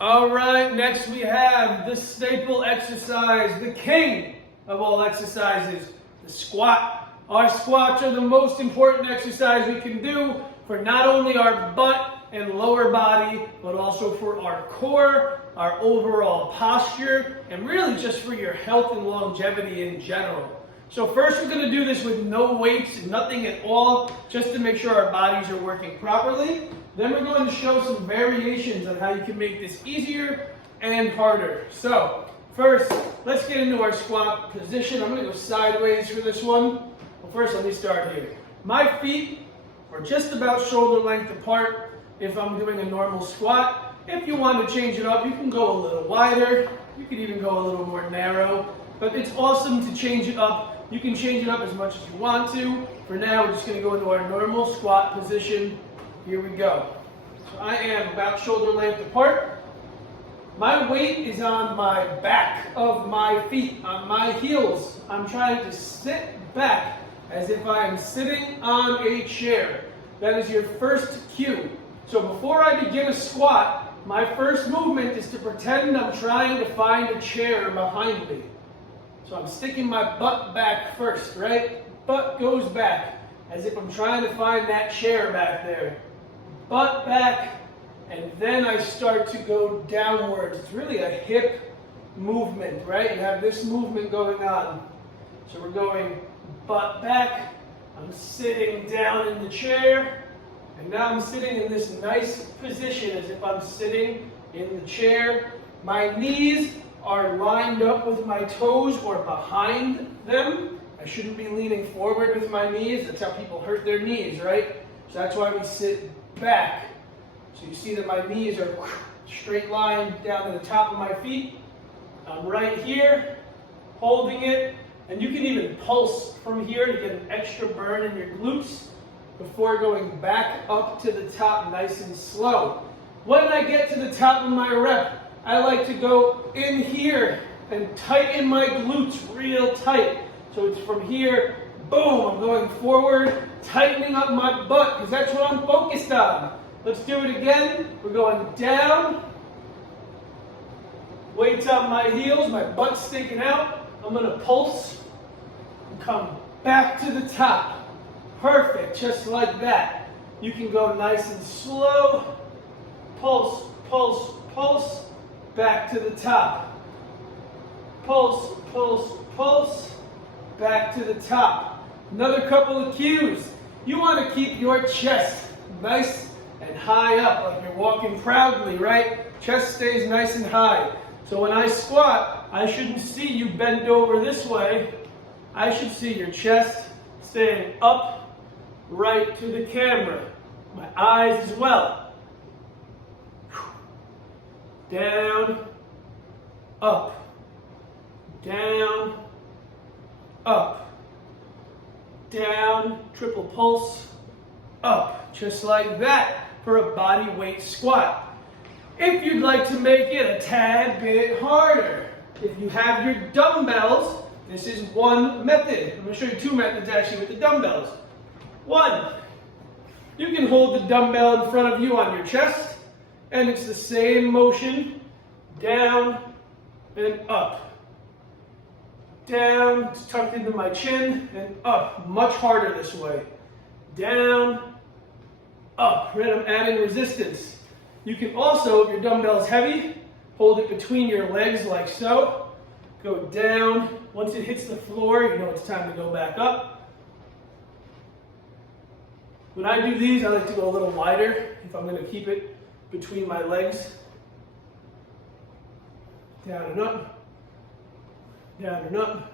All right, next we have the staple exercise, the king of all exercises, the squat. Our squats are the most important exercise we can do for not only our butt and lower body, but also for our core, our overall posture, and really just for your health and longevity in general. So first we're going to do this with no weights, nothing at all, just to make sure our bodies are working properly. Then we're going to show some variations on how you can make this easier and harder. So first, let's get into our squat position. I'm going to go sideways for this one. Well, first let me start here. My feet are just about shoulder length apart if I'm doing a normal squat. If you want to change it up, you can go a little wider. You can even go a little more narrow. But it's awesome to change it up. You can change it up as much as you want to. For now, we're just going to go into our normal squat position. Here we go. So I am about shoulder length apart. My weight is on my back of my feet, on my heels. I'm trying to sit back as if I am sitting on a chair. That is your first cue. So before I begin a squat, my first movement is to pretend I'm trying to find a chair behind me. So I'm sticking my butt back first, right? Butt goes back, as if I'm trying to find that chair back there. Butt back, and then I start to go downwards. It's really a hip movement, right? You have this movement going on. So we're going butt back. I'm sitting down in the chair, and now I'm sitting in this nice position as if I'm sitting in the chair. My knees are lined up with my toes or behind them. I shouldn't be leaning forward with my knees. That's how people hurt their knees, right? So that's why we sit back. So you see that my knees are straight line down to the top of my feet. I'm right here, holding it. And you can even pulse from here to get an extra burn in your glutes before going back up to the top nice and slow. When I get to the top of my rep, I like to go in here and tighten my glutes real tight. So it's from here, boom, I'm going forward, tightening up my butt, because that's what I'm focused on. Let's do it again. We're going down, weights on my heels, my butt's sticking out. I'm going to pulse and come back to the top. Perfect, just like that. You can go nice and slow, pulse, pulse, pulse. Back to the top. Pulse, pulse, pulse. Back to the top. Another couple of cues. You want to keep your chest nice and high up, like you're walking proudly, right? Chest stays nice and high. So when I squat, I shouldn't see you bent over this way. I should see your chest staying up right to the camera. My eyes as well. Down, up, down, up, down, triple pulse, up, just like that for a body weight squat. If you'd like to make it a tad bit harder, if you have your dumbbells, this is one method. I'm going to show you two methods actually with the dumbbells. One, you can hold the dumbbell in front of you on your chest, and it's the same motion, down and up. Down, it's tucked into my chin, and up. Much harder this way. Down, up. Right, I'm adding resistance. You can also, if your dumbbell is heavy, hold it between your legs like so. Go down. Once it hits the floor, you know it's time to go back up. When I do these, I like to go a little wider if I'm going to keep it between my legs. Down and up. Down and up.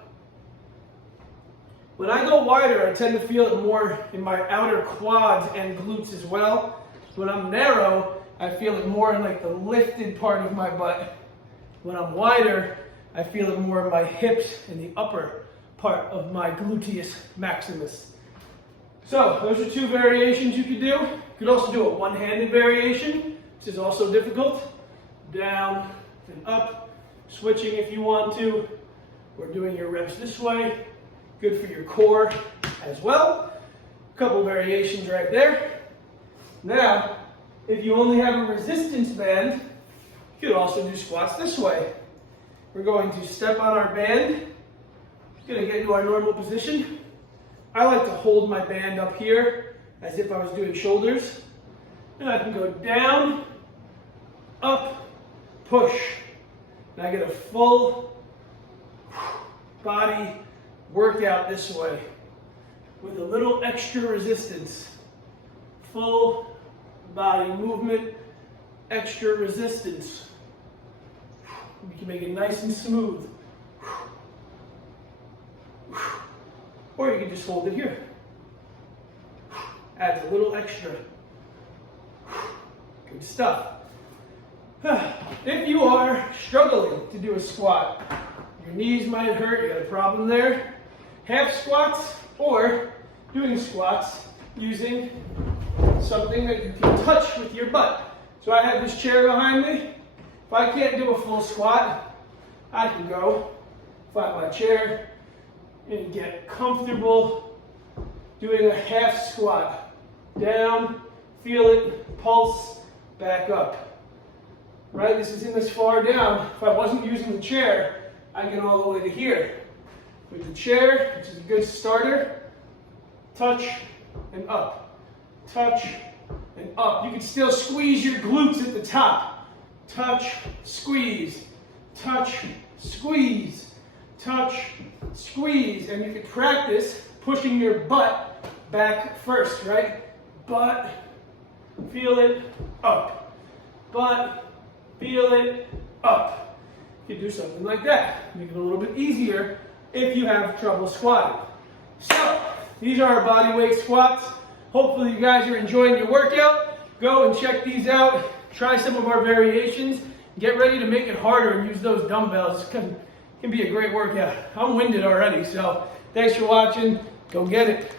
When I go wider, I tend to feel it more in my outer quads and glutes as well. When I'm narrow, I feel it more in like the lifted part of my butt. When I'm wider, I feel it more in my hips and the upper part of my gluteus maximus. So those are two variations you could do. You could also do a one-handed variation. This is also difficult. Down and up. Switching if you want to. Or doing your reps this way. Good for your core as well. A couple variations right there. Now, if you only have a resistance band, You could also do squats this way. We're going to step on our band. We're going to get into our normal position. I like to hold my band up here as if I was doing shoulders. And I can go down, up, push. And I get a full body workout this way with a little extra resistance. Full body movement, extra resistance. We can make it nice and smooth. Or you can just hold it here. Adds a little extra. Good stuff. If you are struggling to do a squat, your knees might hurt, you got a problem there, half squats or doing squats using something that you can touch with your butt. So I have this chair behind me. If I can't do a full squat, I can go find my chair and get comfortable doing a half squat. Down, feel it, pulse, back up. Right, this isn't as far down. If I wasn't using the chair, I get all the way to here. With the chair, which is a good starter, touch and up. Touch and up. You can still squeeze your glutes at the top. Touch, squeeze, touch, squeeze, touch, squeeze. And you can practice pushing your butt back first, right? Butt, feel it, up. Butt, feel it, up. You can do something like that. Make it a little bit easier if you have trouble squatting. So, these are our body weight squats. Hopefully you guys are enjoying your workout. Go and check these out. Try some of our variations. Get ready to make it harder and use those dumbbells. It can be a great workout. I'm winded already, so thanks for watching. Go get it.